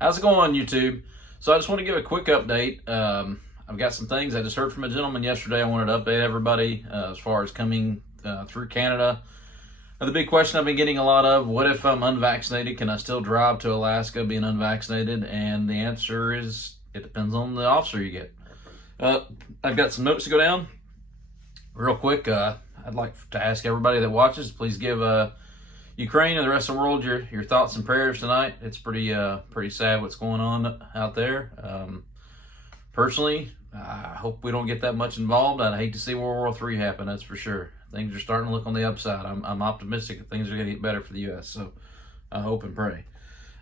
How's it going, YouTube? So I just want to give a quick update. I've got some things I just heard from a gentleman yesterday. I wanted to update everybody as far as coming through Canada. The big question I've been getting a lot of: what if I'm unvaccinated? Can I still drive to Alaska being unvaccinated? And the answer is it depends on the officer you get. I've got some notes to go down real quick. I'd like to ask everybody that watches, please give Ukraine and the rest of the world your thoughts and prayers tonight. It's pretty sad what's going on out there. Personally, I hope we don't get that much involved. I'd hate to see World War III happen, that's for sure. Things are starting to look on the upside. I'm optimistic that things are going to get better for the U.S., so I hope and pray.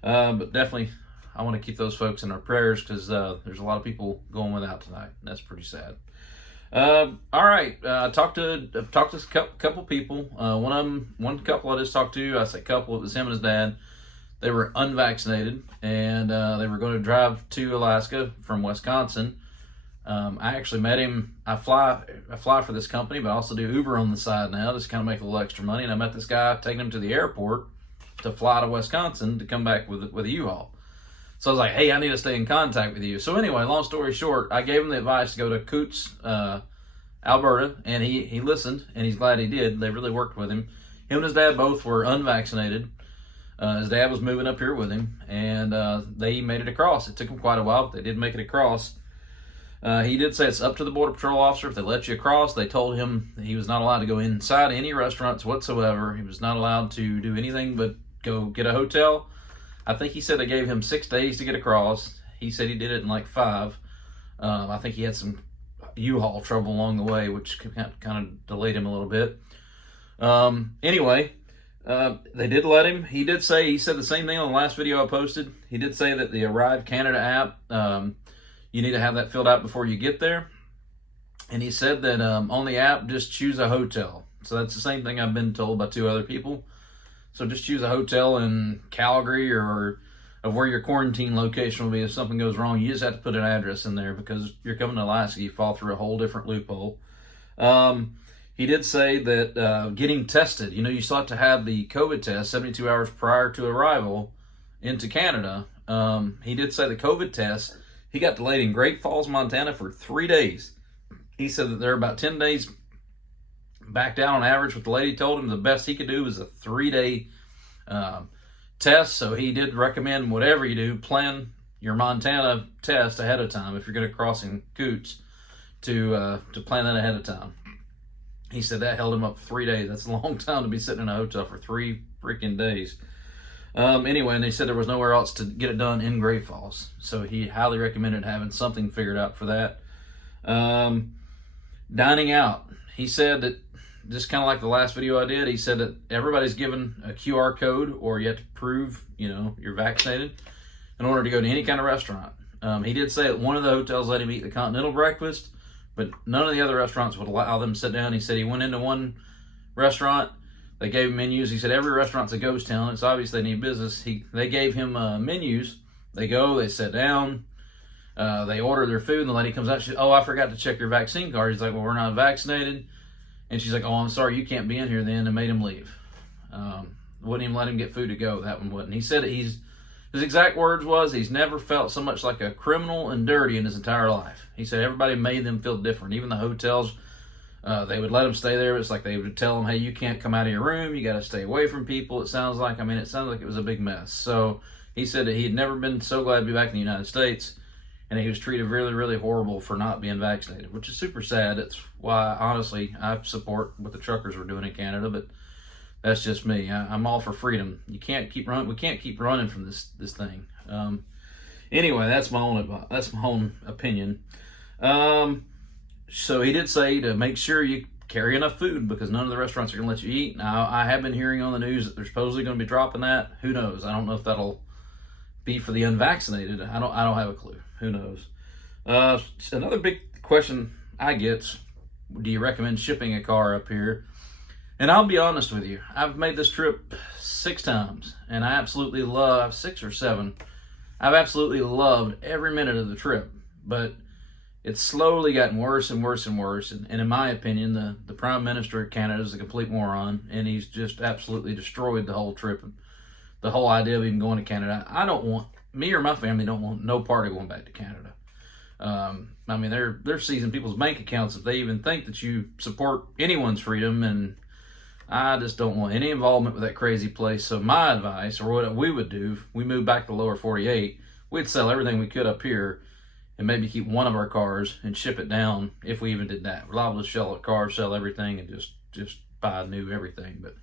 But definitely, I want to keep those folks in our prayers because there's a lot of people going without tonight, and that's pretty sad. All right. I talked to a couple people. One couple I just talked to. I say couple. It was him and his dad. They were unvaccinated, and they were going to drive to Alaska from Wisconsin. I actually met him. I fly for this company, but I also do Uber on the side now, just kind of make a little extra money. And I met this guy, taking him to the airport to fly to Wisconsin to come back with a U-Haul. So I was like, hey, I need to stay in contact with you. So anyway, long story short, I gave him the advice to go to Coutts, Alberta, and he listened, and he's glad he did. They really worked with him. Him and his dad both were unvaccinated. His dad was moving up here with him, and they made it across. It took them quite a while, but they did make it across. He did say it's up to the Border Patrol officer if they let you across. They told him he was not allowed to go inside any restaurants whatsoever. He was not allowed to do anything but go get a hotel. I think he said they gave him 6 days to get across. He said he did it in like 5. I think he had some U-Haul trouble along the way, which kind of delayed him a little bit. Anyway, they did let him. He said the same thing on the last video I posted. He did say that the Arrive Canada app, you need to have that filled out before you get there. And he said that on the app, just choose a hotel. So that's the same thing I've been told by 2 other people. So just choose a hotel in Calgary or of where your quarantine location will be. If something goes wrong, you just have to put an address in there because you're coming to Alaska, you fall through a whole different loophole. He did say that getting tested, you still have to have the COVID test 72 hours prior to arrival into Canada. He did say the COVID test, he got delayed in Great Falls, Montana for 3 days. He said that they're about 10 days back down on average. What the lady told him the best he could do was a 3-day test. So he did recommend whatever you do, plan your Montana test ahead of time if you're going to cross in Coutts to plan that ahead of time. He said that held him up 3 days. That's a long time to be sitting in a hotel for 3 freaking days. Anyway, and they said there was nowhere else to get it done in Great Falls. So he highly recommended having something figured out for that. Dining out. He said that, just kind of like the last video I did, he said that everybody's given a QR code or you have to prove, you're vaccinated in order to go to any kind of restaurant. He did say that one of the hotels let him eat the continental breakfast, but none of the other restaurants would allow them to sit down. He said he went into one restaurant, they gave him menus. He said every restaurant's a ghost town. It's obvious they need business. They gave him menus. They go, they sit down, they order their food, and the lady comes out, she said, oh, I forgot to check your vaccine card. He's like, well, we're not vaccinated. And she's like, oh, I'm sorry, you can't be in here then, and made him leave. Wouldn't even let him get food to go. That one wouldn't. He said his exact words was, he's never felt so much like a criminal and dirty in his entire life. He said everybody made them feel different. Even the hotels, they would let him stay there. It's like they would tell him, hey, you can't come out of your room. You got to stay away from people. It sounds like it was a big mess. So he said that he had never been so glad to be back in the United States. And he was treated really, really horrible for not being vaccinated, which is super sad. It's why, honestly, I support what the truckers were doing in Canada, but that's just me. I'm all for freedom. You can't keep running. We can't keep running from this thing. Anyway, that's my own opinion. So he did say to make sure you carry enough food because none of the restaurants are going to let you eat. Now, I have been hearing on the news that they're supposedly going to be dropping that. Who knows? I don't know if that'll be for the unvaccinated. I don't have a clue. Who knows? Another big question I get, do you recommend shipping a car up here? And I'll be honest with you, I've made this trip 6 times, and I absolutely love, 6 or 7, I've absolutely loved every minute of the trip, but it's slowly gotten worse and worse and worse, and in my opinion, the Prime Minister of Canada is a complete moron, and he's just absolutely destroyed the whole trip, and the whole idea of even going to Canada. I don't want me or my family don't want no part of going back to Canada. I mean, they're seizing people's bank accounts if they even think that you support anyone's freedom, and I just don't want any involvement with that crazy place. So my advice, or what we would do, if we moved back to the lower 48, we'd sell everything we could up here and maybe keep one of our cars and ship it down if we even did that. We're liable to sell a car, sell everything, and just buy new everything. But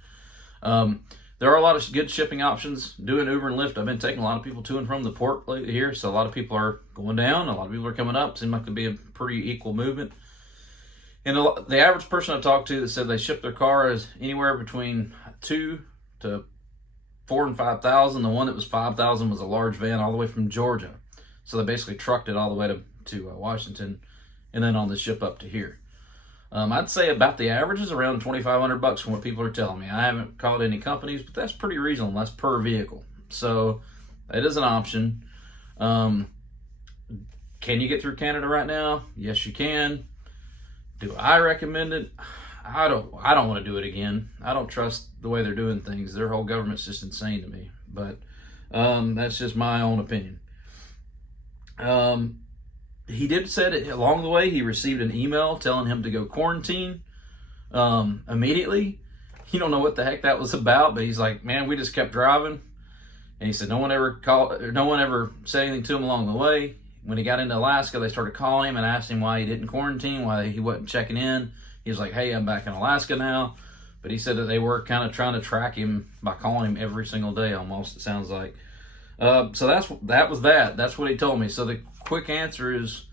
there are a lot of good shipping options. Doing Uber and Lyft, I've been taking a lot of people to and from the port lately here, so a lot of people are going down, a lot of people are coming up. Seems like to be a pretty equal movement. And the average person I talked to that said they ship their car is anywhere between 2 to 4 and 5,000. The one that was 5,000 was a large van all the way from Georgia. So they basically trucked it all the way to Washington, and then on the ship up to here. I'd say about the average is around $2,500 from what people are telling me. I haven't called any companies, but that's pretty reasonable. That's per vehicle. So it is an option. Can you get through Canada right now? Yes, you can. Do I recommend it? I don't want to do it again. I don't trust the way they're doing things. Their whole government's just insane to me. But that's just my own opinion. He did say that along the way he received an email telling him to go quarantine immediately. He don't know what the heck that was about, but he's like, man, we just kept driving. And he said no one ever said anything to him along the way. When he got into Alaska, they started calling him and asked him why he didn't quarantine, why he wasn't checking in. He was like, hey, I'm back in Alaska now. But he said that they were kind of trying to track him by calling him every single day almost, it sounds like. So that was that. That's what he told me. So the quick answer is,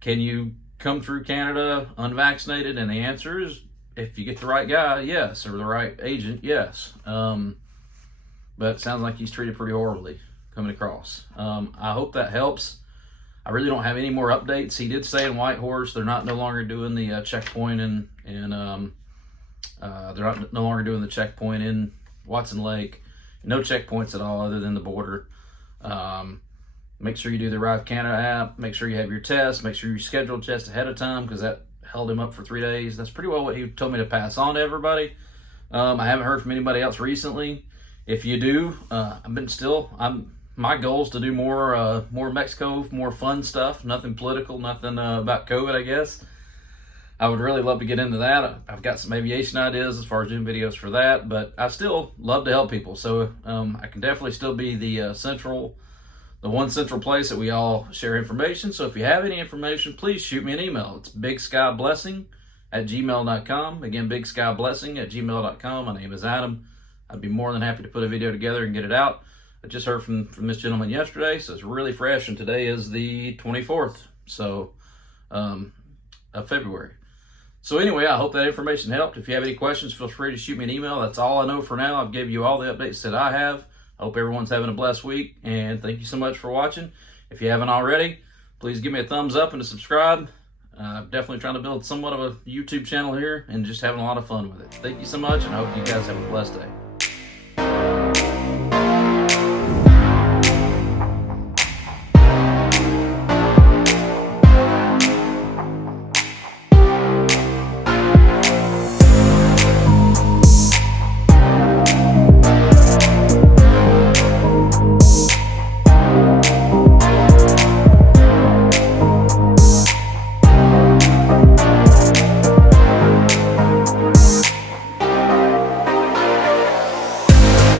can you come through Canada unvaccinated? And the answer is, if you get the right guy, yes, or the right agent, yes. But it sounds like he's treated pretty horribly coming across. I hope that helps. I really don't have any more updates. He did say in Whitehorse they're no longer doing the checkpoint in no longer doing the checkpoint in Watson Lake. No checkpoints at all other than the border. Make sure you do the Arrive Canada app. Make sure you have your test. Make sure you schedule a test ahead of time, because that held him up for 3 days. That's pretty well what he told me to pass on to everybody. I haven't heard from anybody else recently. If you do, my goal is to do more Mexico, more fun stuff. Nothing political, nothing about COVID, I guess. I would really love to get into that. I've got some aviation ideas as far as doing videos for that, but I still love to help people. So I can definitely still be the one central place that we all share information. So if you have any information, please shoot me an email. It's bigskyblessing@gmail.com. Again, bigskyblessing@gmail.com. My name is Adam. I'd be more than happy to put a video together and get it out. I just heard from this gentleman yesterday, so it's really fresh, and today is the 24th of February. So anyway, I hope that information helped. If you have any questions, feel free to shoot me an email. That's all I know for now. I've given you all the updates that I have. I hope everyone's having a blessed week, and thank you so much for watching. If you haven't already, please give me a thumbs up and a subscribe. I'm definitely trying to build somewhat of a YouTube channel here and just having a lot of fun with it. Thank you so much, and I hope you guys have a blessed day.